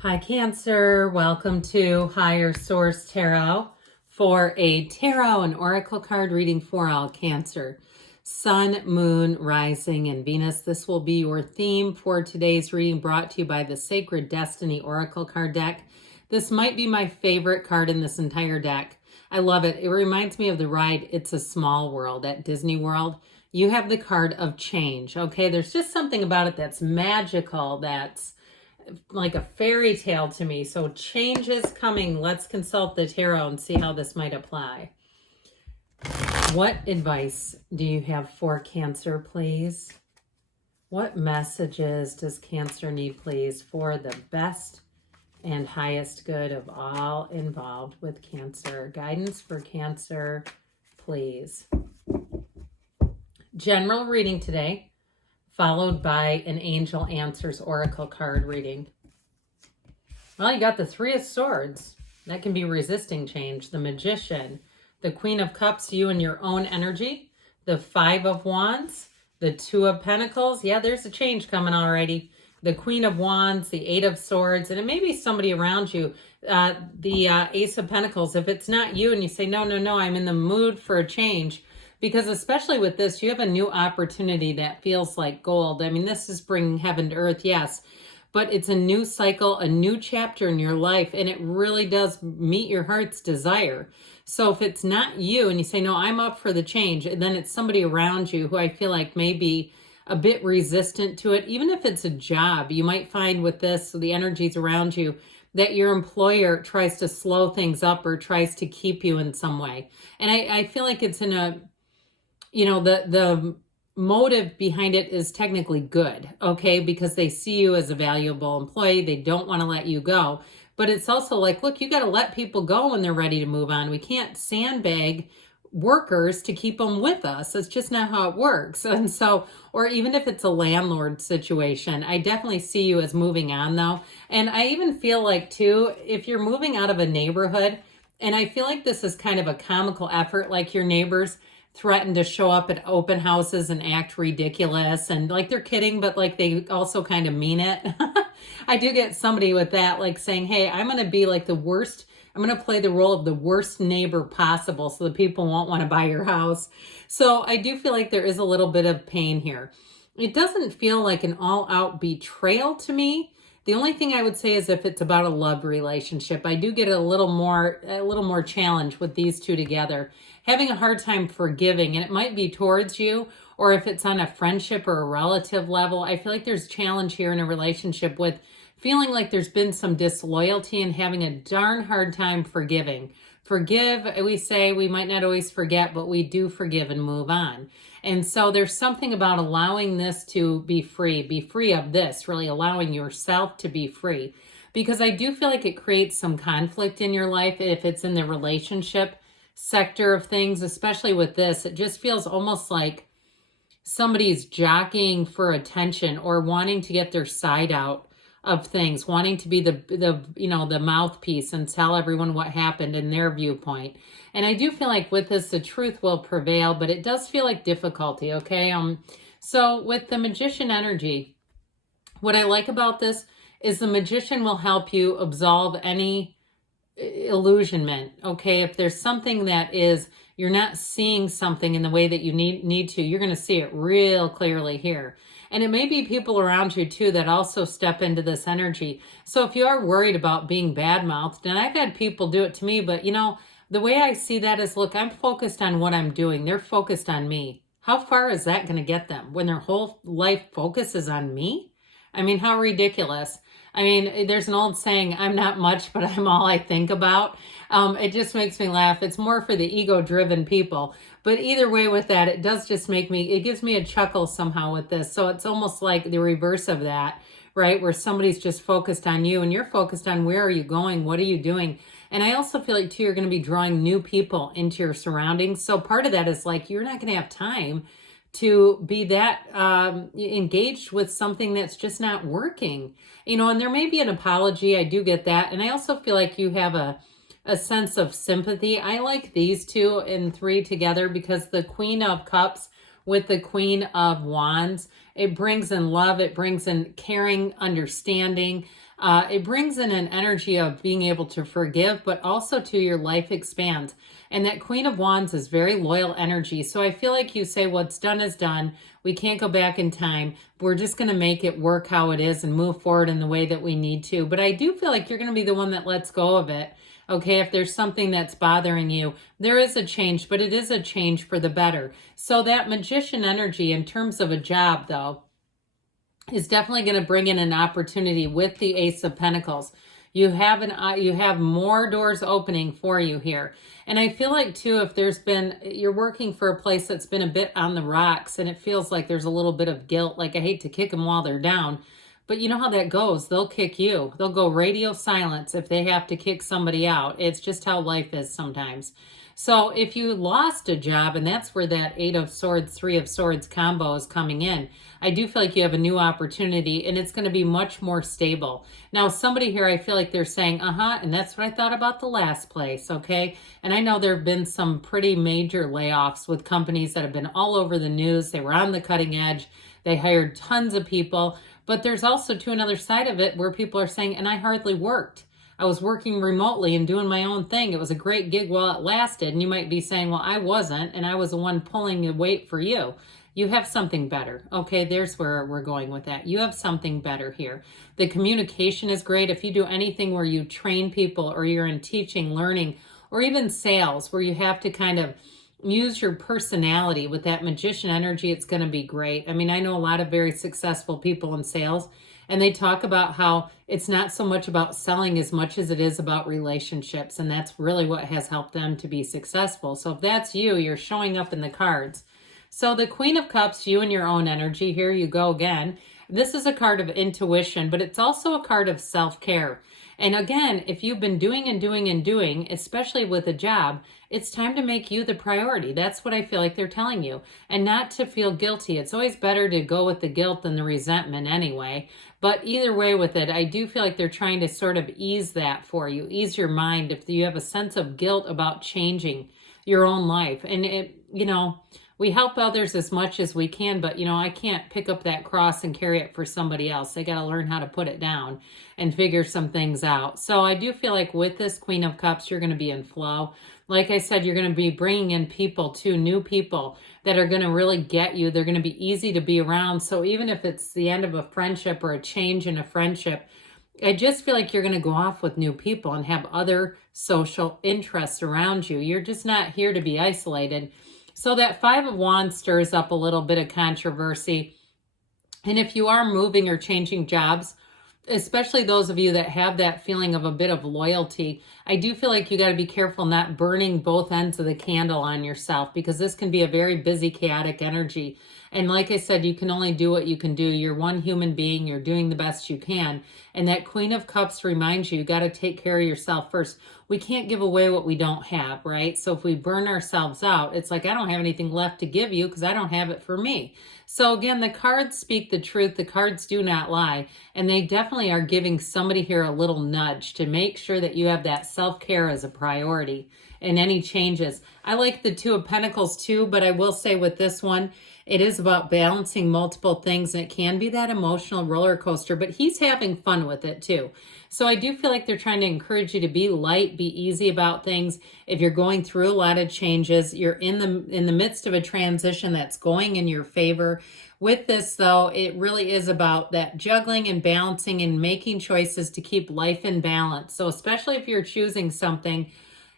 Hi, Cancer. Welcome to Higher Source Tarot for a tarot and oracle card reading for all Cancer. Sun, Moon, Rising, and Venus. This will be your theme for today's reading, brought to you by the Sacred Destiny Oracle card deck. This might be my favorite card in this entire deck. I love it. It reminds me of the ride It's a Small World at Disney World. You have the card of change, okay? There's just something about it that's magical, that's like a fairy tale to me. So change is coming. Let's consult the tarot and see how this might apply. What advice do you have for Cancer, please? What messages does Cancer need, please, for the best and highest good of all involved with Cancer? Guidance for Cancer, please. General reading today, followed by an Angel Answers Oracle card reading. Well, you got the Three of Swords. That can be resisting change. The Magician. The Queen of Cups, you and your own energy. The Five of Wands. The Two of Pentacles. Yeah, there's a change coming already. The Queen of Wands. The Eight of Swords. And it may be somebody around you. The Ace of Pentacles. If it's not you and you say, no, I'm in the mood for a change. Because especially with this, you have a new opportunity that feels like gold. I mean, this is bringing heaven to earth, yes. But it's a new cycle, a new chapter in your life, and it really does meet your heart's desire. So if it's not you and you say, no, I'm up for the change, and then it's somebody around you who I feel like may be a bit resistant to it, even if it's a job, you might find with this, the energies around you, that your employer tries to slow things up or tries to keep you in some way. And I feel like it's in a, the motive behind it is technically good, okay? Because they see you as a valuable employee. They don't want to let you go. But it's also like, look, you got to let people go when they're ready to move on. We can't sandbag workers to keep them with us. It's just not how it works. And so, or even if it's a landlord situation, I definitely see you as moving on though. And I even feel like too, if you're moving out of a neighborhood, and I feel like this is kind of a comical effort, like your neighbors threaten to show up at open houses and act ridiculous and like they're kidding, but like they also kind of mean it. I do get somebody with that, like saying, hey, I'm going to be like the worst. I'm going to play the role of the worst neighbor possible so the people won't want to buy your house. So I do feel like there is a little bit of pain here. It doesn't feel like an all-out betrayal to me. The only thing I would say is if it's about a love relationship, I do get a little more challenge with these two together. Having a hard time forgiving, and it might be towards you, or if it's on a friendship or a relative level, I feel like there's challenge here in a relationship with feeling like there's been some disloyalty and having a darn hard time forgiving. Forgive, we say, we might not always forget, but we do forgive and move on. And so there's something about allowing this to be free of this, really allowing yourself to be free. Because I do feel like it creates some conflict in your life if it's in the relationship sector of things, especially with this. It just feels almost like somebody's jockeying for attention or wanting to get their side out of things, wanting to be the mouthpiece and tell everyone what happened in their viewpoint. And I do feel like with this, the truth will prevail, but it does feel like difficulty, okay? So with the Magician energy, what I like about this is the Magician will help you absolve any illusionment, okay? If there's something that is, you're not seeing something in the way that you need to, you're going to see it real clearly here. And it may be people around you too that also step into this energy. So if you are worried about being bad-mouthed, and I've had people do it to me, but the way I see that is, look, I'm focused on what I'm doing. They're focused on me. How far is that going to get them when their whole life focuses on me? I mean, how ridiculous. I mean, there's an old saying, I'm not much, but I'm all I think about. It just makes me laugh. It's more for the ego-driven people. But either way with that, it does just it gives me a chuckle somehow with this. So it's almost like the reverse of that, right? Where somebody's just focused on you and you're focused on where are you going? What are you doing? And I also feel like too, you're going to be drawing new people into your surroundings. So part of that is like, you're not going to have time to be that engaged with something that's just not working, and there may be an apology. I do get that. And I also feel like you have a sense of sympathy. I like these two and three together because the Queen of Cups with the Queen of Wands, it brings in love. It brings in caring, understanding. It brings in an energy of being able to forgive, but also to your life expands. And that Queen of Wands is very loyal energy. So I feel like you say what's done is done. We can't go back in time. We're just going to make it work how it is and move forward in the way that we need to. But I do feel like you're going to be the one that lets go of it. Okay, if there's something that's bothering you, there is a change, but it is a change for the better. So that Magician energy in terms of a job, though, is definitely going to bring in an opportunity with the Ace of Pentacles. You have more doors opening for you here. And I feel like too, if you're working for a place that's been a bit on the rocks and it feels like there's a little bit of guilt, like I hate to kick them while they're down, but you know how that goes. They'll kick you. They'll go radio silence if they have to kick somebody out. It's just how life is sometimes. So if you lost a job, and that's where that 8 of Swords, 3 of Swords combo is coming in, I do feel like you have a new opportunity and it's going to be much more stable. Now, somebody here, I feel like they're saying, and that's what I thought about the last place, okay? And I know there have been some pretty major layoffs with companies that have been all over the news. They were on the cutting edge. They hired tons of people. But there's also to another side of it where people are saying, and I hardly worked. I was working remotely and doing my own thing. It was a great gig while it lasted. And you might be saying, well, I wasn't, and I was the one pulling the weight for you. You have something better. Okay, there's where we're going with that. You have something better here. The communication is great. If you do anything where you train people or you're in teaching, learning, or even sales where you have to kind of use your personality with that Magician energy, it's going to be great. I mean, I know a lot of very successful people in sales, and they talk about how it's not so much about selling as much as it is about relationships. And that's really what has helped them to be successful. So if that's you, you're showing up in the cards. So the Queen of Cups, you and your own energy, here you go again. This is a card of intuition, but it's also a card of self-care. And again, if you've been doing and doing and doing, especially with a job, it's time to make you the priority. That's what I feel like they're telling you. And not to feel guilty. It's always better to go with the guilt than the resentment anyway. But either way with it, I do feel like they're trying to sort of ease that for you. Ease your mind if you have a sense of guilt about changing your own life. And we help others as much as we can, but I can't pick up that cross and carry it for somebody else. They got to learn how to put it down and figure some things out. So I do feel like with this Queen of Cups, you're going to be in flow. Like I said, you're going to be bringing in people too, new people that are going to really get you. They're going to be easy to be around. So even if it's the end of a friendship or a change in a friendship, I just feel like you're going to go off with new people and have other social interests around you. You're just not here to be isolated. So that 5 of Wands stirs up a little bit of controversy. And if you are moving or changing jobs, especially those of you that have that feeling of a bit of loyalty, I do feel like you got to be careful not burning both ends of the candle on yourself, because this can be a very busy, chaotic energy. And like I said, you can only do what you can do. You're one human being. You're doing the best you can. And that Queen of Cups reminds you got to take care of yourself first. We can't give away what we don't have, right? So if we burn ourselves out, it's like, I don't have anything left to give you because I don't have it for me. So again, the cards speak the truth. The cards do not lie. And they definitely are giving somebody here a little nudge to make sure that you have that self-care as a priority in any changes. I like the 2 of Pentacles too, but I will say with this one, it is about balancing multiple things, and it can be that emotional roller coaster, but he's having fun with it too. So I do feel like they're trying to encourage you to be light, be easy about things. If you're going through a lot of changes, you're in the midst of a transition that's going in your favor. With this though, it really is about that juggling and balancing and making choices to keep life in balance. So especially if you're choosing something,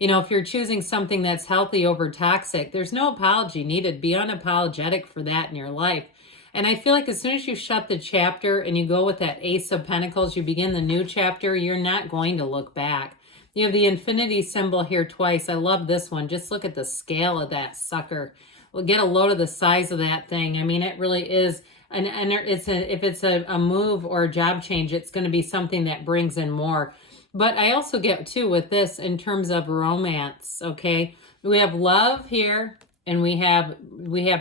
if you're choosing something that's healthy over toxic, there's no apology needed. Be unapologetic for that in your life. And I feel like as soon as you shut the chapter and you go with that Ace of Pentacles, you begin the new chapter, you're not going to look back. You have the infinity symbol here twice. I love this one. Just look at the scale of that sucker. Well, get a load of the size of that thing. I mean, it really is. If it's a move or a job change, it's going to be something that brings in more. But I also get too with this in terms of romance, okay? We have love here, and we have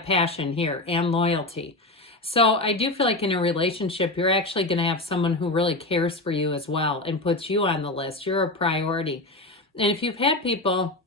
passion here and loyalty. So I do feel like in a relationship, you're actually going to have someone who really cares for you as well and puts you on the list. You're a priority. And if you've had people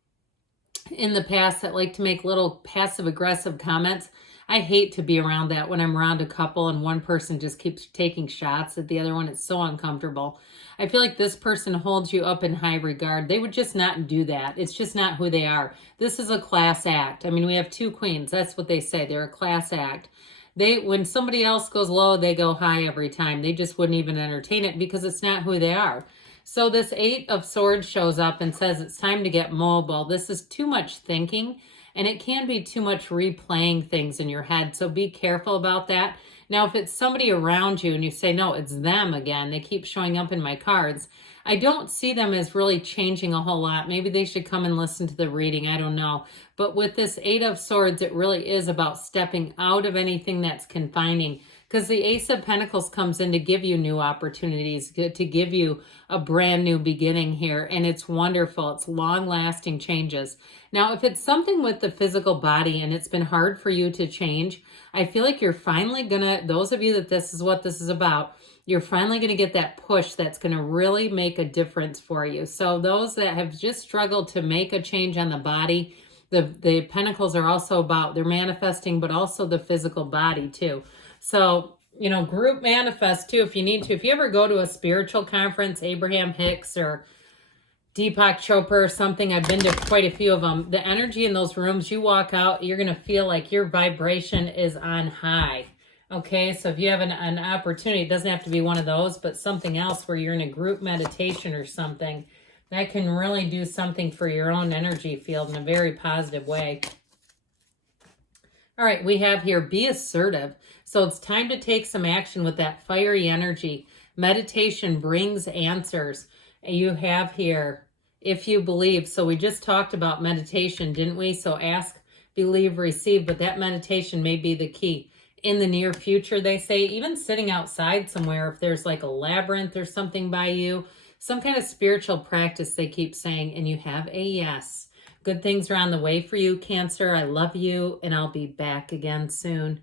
in the past that like to make little passive aggressive comments, I hate to be around that when I'm around a couple and one person just keeps taking shots at the other one. It's so uncomfortable. I feel like this person holds you up in high regard. They would just not do that. It's just not who they are. This is a class act. I mean, we have two queens. That's what they say. They're a class act. When somebody else goes low, they go high every time. They just wouldn't even entertain it because it's not who they are. So this Eight of Swords shows up and says it's time to get mobile. This is too much thinking, and it can be too much replaying things in your head. So be careful about that. Now, if it's somebody around you and you say, no, it's them again, they keep showing up in my cards, I don't see them as really changing a whole lot. Maybe they should come and listen to the reading. I don't know. But with this Eight of Swords, it really is about stepping out of anything that's confining, because the Ace of Pentacles comes in to give you new opportunities, to give you a brand new beginning here. And it's wonderful. It's long-lasting changes. Now, if it's something with the physical body and it's been hard for you to change, I feel like you're finally gonna, those of you that this is what this is about, you're finally going to get that push that's going to really make a difference for you. So those that have just struggled to make a change on the body, the Pentacles are also about, they're manifesting, but also the physical body too. So, you know, group manifest too if you need to. If you ever go to a spiritual conference, Abraham Hicks or Deepak Chopra or something, I've been to quite a few of them. The energy in those rooms, you walk out, you're going to feel like your vibration is on high. Okay, so if you have an opportunity, it doesn't have to be one of those, but something else where you're in a group meditation or something, that can really do something for your own energy field in a very positive way. All right, we have here, be assertive. So it's time to take some action with that fiery energy. Meditation brings answers. You have here, if you believe. So we just talked about meditation, didn't we? So ask, believe, receive, but that meditation may be the key. In the near future, they say, even sitting outside somewhere, if there's like a labyrinth or something by you, some kind of spiritual practice, they keep saying, and you have a yes. Good things are on the way for you, Cancer. I love you, and I'll be back again soon.